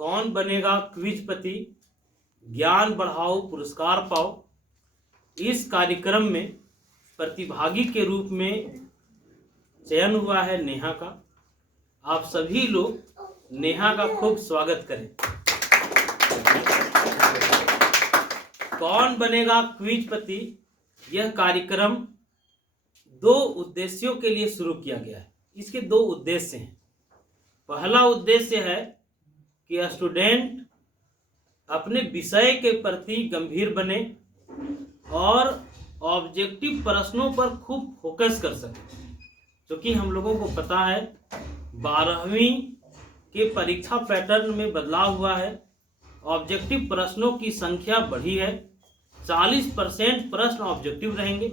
कौन बनेगा क्विजपति, ज्ञान बढ़ाओ पुरस्कार पाओ। इस कार्यक्रम में प्रतिभागी के रूप में चयन हुआ है नेहा का। आप सभी लोग नेहा का खूब स्वागत करें। कौन बनेगा क्विजपति, यह कार्यक्रम 2 उद्देश्यों के लिए शुरू किया गया है। इसके 2 उद्देश्य हैं। पहला उद्देश्य है कि स्टूडेंट अपने विषय के प्रति गंभीर बने और ऑब्जेक्टिव प्रश्नों पर खूब फोकस कर सके। क्योंकि हम लोगों को पता है 12वीं के परीक्षा पैटर्न में बदलाव हुआ है। ऑब्जेक्टिव प्रश्नों की संख्या बढ़ी है। 40% प्रश्न ऑब्जेक्टिव रहेंगे।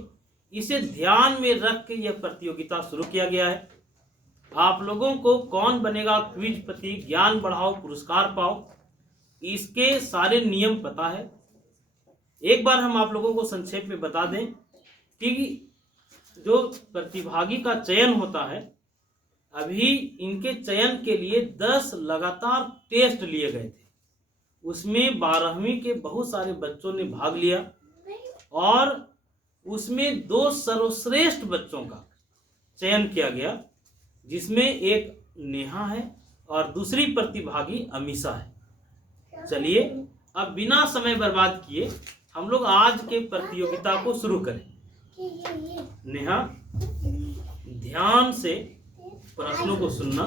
इसे ध्यान में रख के यह प्रतियोगिता शुरू किया गया है। आप लोगों को कौन बनेगा क्विजपति, ज्ञान बढ़ाओ पुरस्कार पाओ, इसके सारे नियम पता है। एक बार हम आप लोगों को संक्षेप में बता दें कि जो प्रतिभागी का चयन होता है, अभी इनके चयन के लिए 10 लगातार टेस्ट लिए गए थे। उसमें 12वीं के बहुत सारे बच्चों ने भाग लिया और उसमें 2 सर्वश्रेष्ठ बच्चों का चयन किया गया, जिसमें एक नेहा है और दूसरी प्रतिभागी अमीषा है। चलिए अब बिना समय बर्बाद किए हम लोग आज के प्रतियोगिता को शुरू करें। नेहा, ध्यान से प्रश्नों को सुनना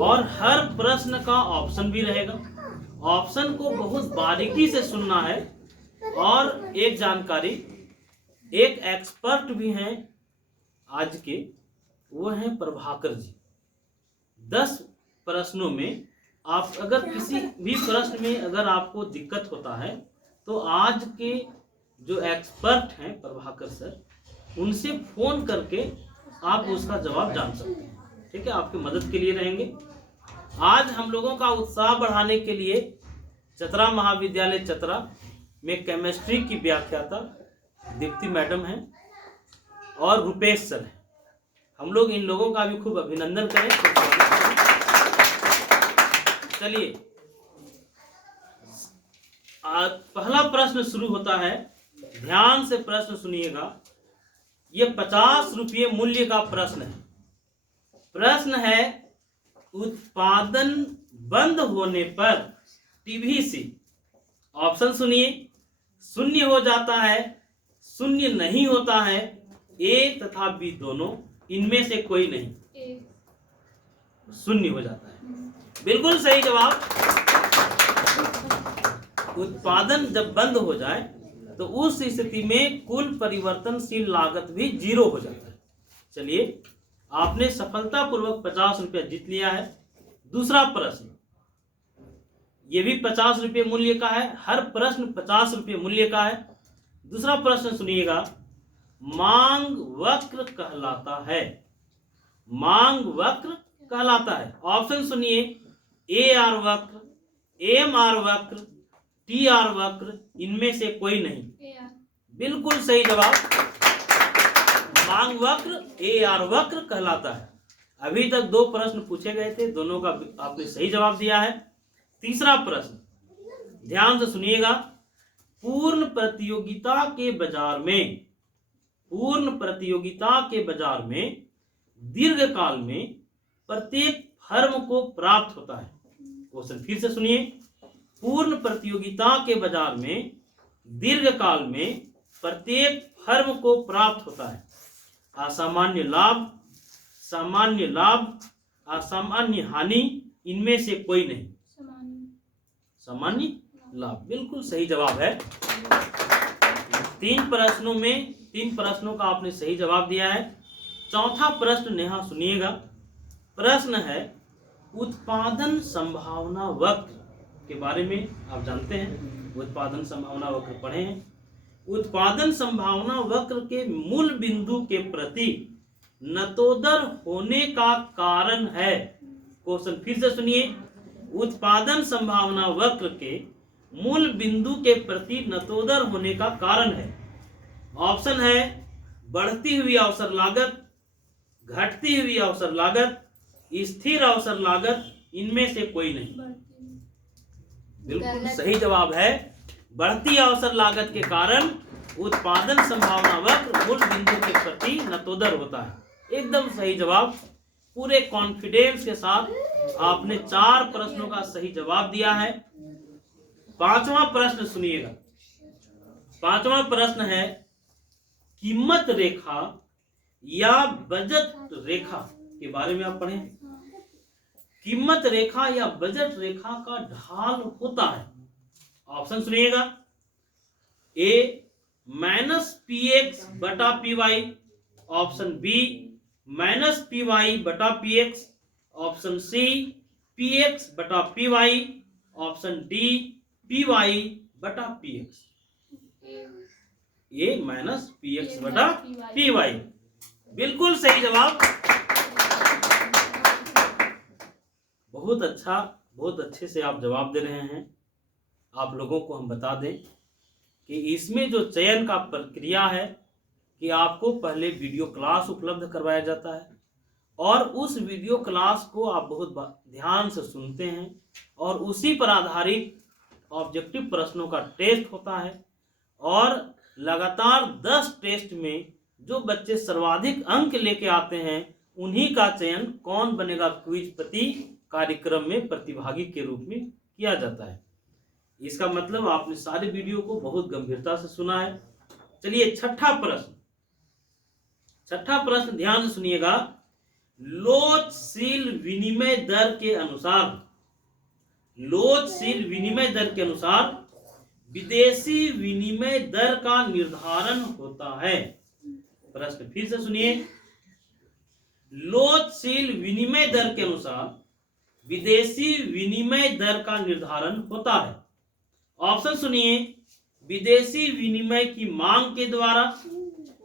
और हर प्रश्न का ऑप्शन भी रहेगा। ऑप्शन को बहुत बारीकी से सुनना है। और एक जानकारी, एक एक्सपर्ट भी हैं आज के, वो हैं प्रभाकर जी। 10 प्रश्नों में आप अगर किसी भी प्रश्न में अगर आपको दिक्कत होता है तो आज के जो एक्सपर्ट हैं प्रभाकर सर, उनसे फोन करके आप उसका जवाब जान सकते हैं। ठीक है, आपकी मदद के लिए रहेंगे। आज हम लोगों का उत्साह बढ़ाने के लिए चतरा महाविद्यालय चतरा में केमिस्ट्री की व्याख्याता दीप्ति मैडम हैं और रुपेश सर हैं। हम लोग इन लोगों का भी खूब अभिनंदन करें। चलिए पहला प्रश्न शुरू होता है। ध्यान से प्रश्न सुनिएगा। ये 50 रुपये मूल्य का प्रश्न है। प्रश्न है, उत्पादन बंद होने पर टीवीसी, ऑप्शन सुनिए, शून्य हो जाता है, शून्य नहीं होता है, ए तथा बी दोनों, इनमें से कोई नहीं, शून्य हो जाता है। बिल्कुल सही जवाब। उत्पादन जब बंद हो जाए तो उस स्थिति में कुल परिवर्तनशील लागत भी 0 हो जाता है। चलिए, आपने सफलतापूर्वक 50 रुपया जीत लिया है। दूसरा प्रश्न, ये भी 50 रुपये मूल्य का है। हर प्रश्न 50 रुपये मूल्य का है। दूसरा प्रश्न सुनिएगा। मांग वक्र कहलाता है। मांग वक्र कहलाता है। ऑप्शन सुनिए, ए आर वक्र, एम आर वक्र, टी आर वक्र, इनमें से कोई नहीं। बिल्कुल सही जवाब। मांग वक्र ए आर वक्र कहलाता है। अभी तक 2 प्रश्न पूछे गए थे, दोनों का आपने सही जवाब दिया है। तीसरा प्रश्न, ध्यान से सुनिएगा। पूर्ण प्रतियोगिता के बाजार में, पूर्ण प्रतियोगिता के बाजार में दीर्घकाल में प्रत्येक फर्म को प्राप्त होता है। क्वेश्चन फिर से सुनिए। पूर्ण प्रतियोगिता के बाजार में दीर्घकाल में प्रत्येक फर्म को प्राप्त होता है असामान्य लाभ, सामान्य लाभ, असामान्य हानि, इनमें से कोई नहीं, सामान्य लाभ। बिल्कुल सही जवाब है। 3 प्रश्नों में 3 प्रश्नों का आपने सही जवाब दिया है। चौथा प्रश्न नेहा सुनिएगा। प्रश्न है, उत्पादन संभावना वक्र के बारे में आप जानते हैं, उत्पादन संभावना वक्र पढ़े हैं। उत्पादन संभावना वक्र के मूल बिंदु के प्रति नतोदर होने का कारण है। क्वेश्चन फिर से सुनिए। उत्पादन संभावना वक्र के मूल बिंदु के प्रति नतोदर होने का कारण है। ऑप्शन है, बढ़ती हुई अवसर लागत, घटती हुई अवसर लागत, स्थिर अवसर लागत, इनमें से कोई नहीं। बिल्कुल सही जवाब है। बढ़ती अवसर लागत के कारण उत्पादन संभावना वक्र मूल बिंदु के प्रति नतोदर होता है। एकदम सही जवाब। पूरे कॉन्फिडेंस के साथ आपने 4 प्रश्नों का सही जवाब दिया है। 5वां प्रश्न सुनिएगा। 5वां प्रश्न है, कीमत रेखा या बजट रेखा के बारे में आप पढ़ें। कीमत रेखा या बजट रेखा का ढाल होता है। ऑप्शन सुनिएगा। ए -px बटा py, ऑप्शन बी -py बटा px, ऑप्शन सी px बटा py, ऑप्शन डी py बटा px। ये -px बटा py। बिल्कुल सही जवाब। बहुत अच्छा, बहुत अच्छे से आप जवाब दे रहे हैं। आप लोगों को हम बता दें कि इसमें जो चयन का प्रक्रिया है कि आपको पहले वीडियो क्लास उपलब्ध करवाया जाता है और उस वीडियो क्लास को आप बहुत ध्यान से सुनते हैं और उसी पर आधारित ऑब्जेक्टिव प्रश्नों का टेस्ट होता है और लगातार 10 टेस्ट में जो बच्चे सर्वाधिक अंक लेके आते हैं उन्हीं का चयन कौन बनेगा क्विजपति कार्यक्रम में प्रतिभागी के रूप में किया जाता है। इसका मतलब आपने सारे वीडियो को बहुत गंभीरता से सुना है। चलिए छठा प्रश्न ध्यान से सुनिएगा। लोचशील विनिमय दर के अनुसार विदेशी विनिमय दर का निर्धारण होता है। प्रश्न फिर से सुनिए। लोचशील विनिमय दर के अनुसार विदेशी विनिमय दर का निर्धारण होता है। ऑप्शन सुनिए। विदेशी विनिमय की मांग के द्वारा,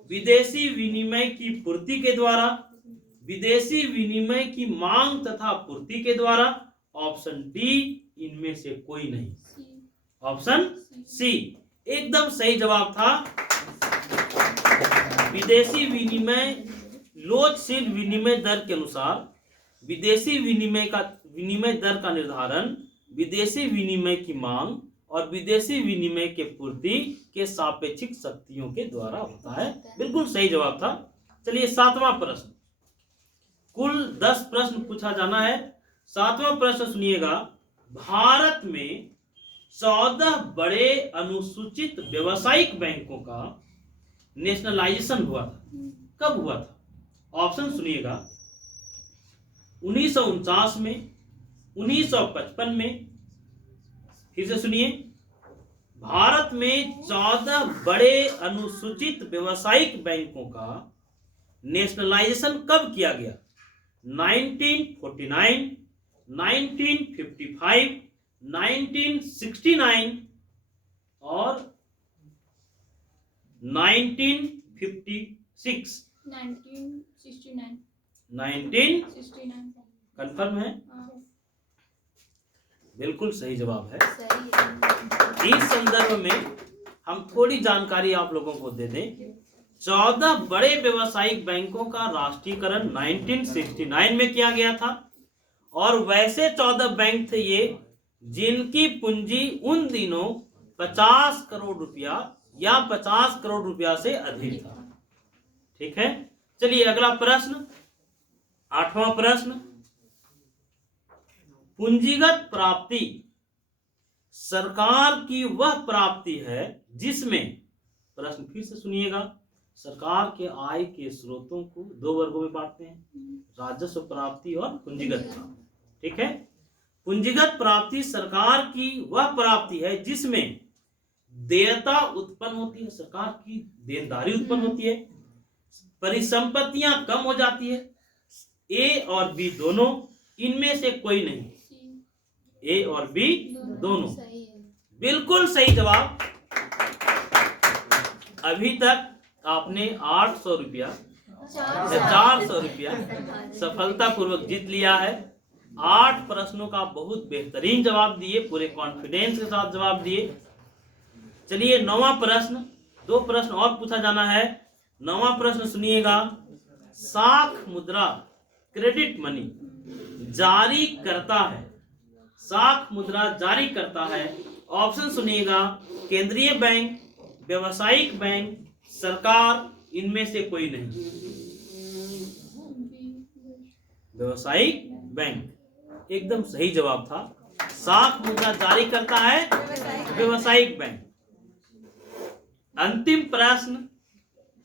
विदेशी विनिमय की पूर्ति के द्वारा, विदेशी विनिमय की मांग तथा पूर्ति के द्वारा, ऑप्शन डी इनमें से कोई नहीं। ऑप्शन सी एकदम सही जवाब था। विदेशी विनिमय, लोचशील विनिमय दर के अनुसार विदेशी विनिमय दर का निर्धारण विदेशी विनिमय की मांग और विदेशी विनिमय के पूर्ति के सापेक्षिक शक्तियों के द्वारा होता है। बिल्कुल सही जवाब था। चलिए 7वां प्रश्न। कुल 10 प्रश्न पूछा जाना है। 7वां प्रश्न सुनिएगा। भारत में 14 बड़े अनुसूचित व्यावसायिक बैंकों का नेशनलाइजेशन हुआ था। कब हुआ था? ऑप्शन सुनिएगा। 1949 में, 1955 में। फिर से सुनिए। भारत में 14 बड़े अनुसूचित व्यावसायिक बैंकों का नेशनलाइजेशन कब किया गया? 1949, 1955, 1969 और 1956। 1969 कंफर्म है? बिल्कुल सही जवाब है। इस संदर्भ में हम थोड़ी जानकारी आप लोगों को दे दें। 14 बड़े व्यावसायिक बैंकों का राष्ट्रीयकरण 1969 में किया गया था और वैसे 14 बैंक थे ये जिनकी पूंजी उन दिनों 50 करोड़ रुपया या 50 करोड़ रुपया से अधिक था। ठीक है। चलिए अगला प्रश्न, 8वां प्रश्न। पूंजीगत प्राप्ति सरकार की वह प्राप्ति है जिसमें, प्रश्न फिर से सुनिएगा, सरकार के आय के स्रोतों को 2 वर्गों में बांटते हैं, राजस्व प्राप्ति और पूंजीगत प्राप्ति। ठीक है। पूंजीगत प्राप्ति सरकार की वह प्राप्ति है जिसमें देयता उत्पन्न होती है, सरकार की देनदारी उत्पन्न होती है, परिसंपत्तियां कम हो जाती है। ए और बी दोनों, इनमें से कोई नहीं। ए और बी दोनों। बिल्कुल सही जवाब। अभी तक आपने 800 रुपया, 400 रुपया सफलता पूर्वक जीत लिया है। 8 प्रश्नों का बहुत बेहतरीन जवाब दिए, पूरे कॉन्फिडेंस के साथ जवाब दिए। चलिए 9वां प्रश्न। 2 प्रश्न और पूछा जाना है। 9वां प्रश्न सुनिएगा। साख मुद्रा क्रेडिट मनी जारी करता है साख मुद्रा जारी करता है? ऑप्शन सुनिएगा, केंद्रीय बैंक, व्यवसायिक बैंक, सरकार, इनमें से कोई नहीं। व्यवसायिक बैंक एकदम सही जवाब था। साख मुद्रा जारी करता है व्यवसायिक बैंक। अंतिम प्रश्न,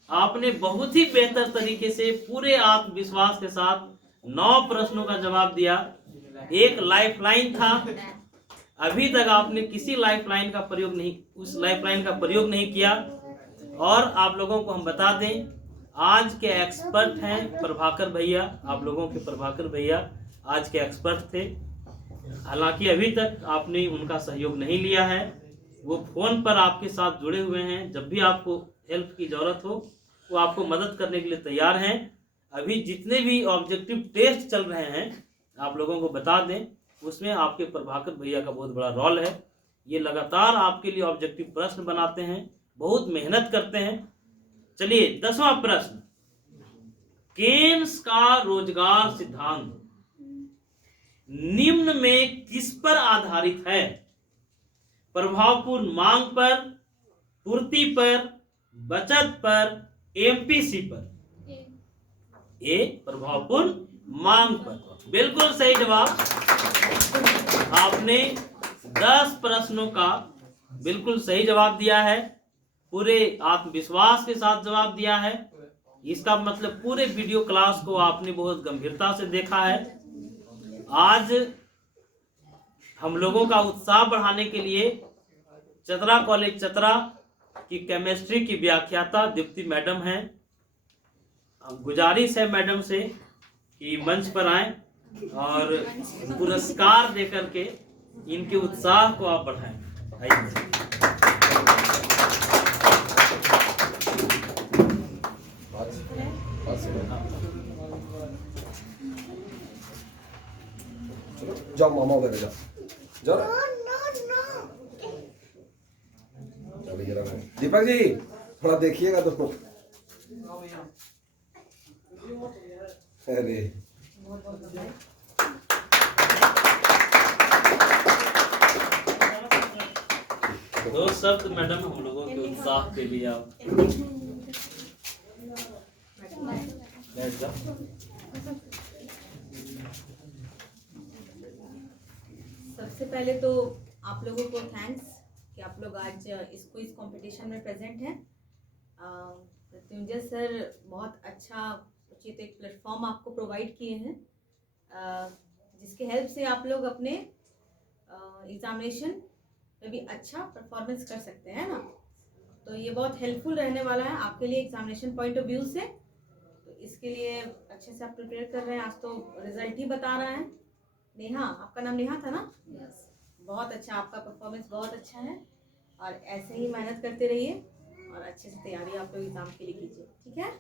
आपने बहुत ही बेहतर तरीके से पूरे आत्मविश्वास के साथ 9 प्रश्नों का जवाब दिया। एक लाइफलाइन था, अभी तक आपने किसी लाइफलाइन का प्रयोग नहीं किया। और आप लोगों को हम बता दें, आज के एक्सपर्ट हैं प्रभाकर भैया, आप लोगों के प्रभाकर भैया आज के एक्सपर्ट थे। हालांकि अभी तक आपने उनका सहयोग नहीं लिया है, वो फोन पर आपके साथ जुड़े हुए हैं। जब भी आपको हेल्प की जरूरत हो वो आपको मदद करने के लिए तैयार हैं। अभी जितने भी ऑब्जेक्टिव टेस्ट चल रहे हैं आप लोगों को बता दें, उसमें आपके प्रभाकर भैया का बहुत बड़ा रोल है। ये लगातार आपके लिए ऑब्जेक्टिव प्रश्न बनाते हैं, बहुत मेहनत करते हैं। चलिए 10वां प्रश्न, केन्स का रोजगार सिद्धांत निम्न में किस पर आधारित है? प्रभावपूर्ण मांग पर, पूर्ति पर, बचत पर, एमपीसी पर? ए प्रभावपूर्ण मांग पर। बिल्कुल सही जवाब। आपने 10 प्रश्नों का बिल्कुल सही जवाब दिया है, पूरे आत्मविश्वास के साथ जवाब दिया है। इसका मतलब पूरे वीडियो क्लास को आपने बहुत गंभीरता से देखा है। आज हम लोगों का उत्साह बढ़ाने के लिए चतरा कॉलेज चतरा की केमिस्ट्री की व्याख्याता दीप्ति मैडम हैं। गुजारिश है मैडम से कि मंच पर आएं और पुरस्कार देकर के इनके उत्साह को आप बढ़ाएं। आइए। जाओ मामा उधर जाओ, जाओ दीपक जी थोड़ा देखिएगा तो। अरे दो शब्द मैडम हम लोगों के उत्साह के लिए आप बैठ जाओ। सबसे पहले तो आप लोगों को थैंक्स कि आप लोग आज इस क्विज कंपटीशन में प्रेजेंट हैं। प्रत्युंजय सर बहुत अच्छा उचित एक प्लेटफॉर्म आपको प्रोवाइड किए हैं, जिसके हेल्प से आप लोग अपने एग्जामिनेशन में भी अच्छा परफॉर्मेंस कर सकते हैं ना। तो ये बहुत हेल्पफुल रहने वाला है आपके लिए एग्जामिनेशन पॉइंट ऑफ व्यू से। तो इसके लिए अच्छे से आप प्रिपेयर कर रहे हैं। आज तो रिजल्ट ही बता रहा है। नेहा, आपका नाम नेहा था ना? yes. बहुत अच्छा, आपका परफॉर्मेंस बहुत अच्छा है और ऐसे ही मेहनत करते रहिए और अच्छे से तैयारी आप लोग एग्जाम के लिए कीजिए, ठीक है?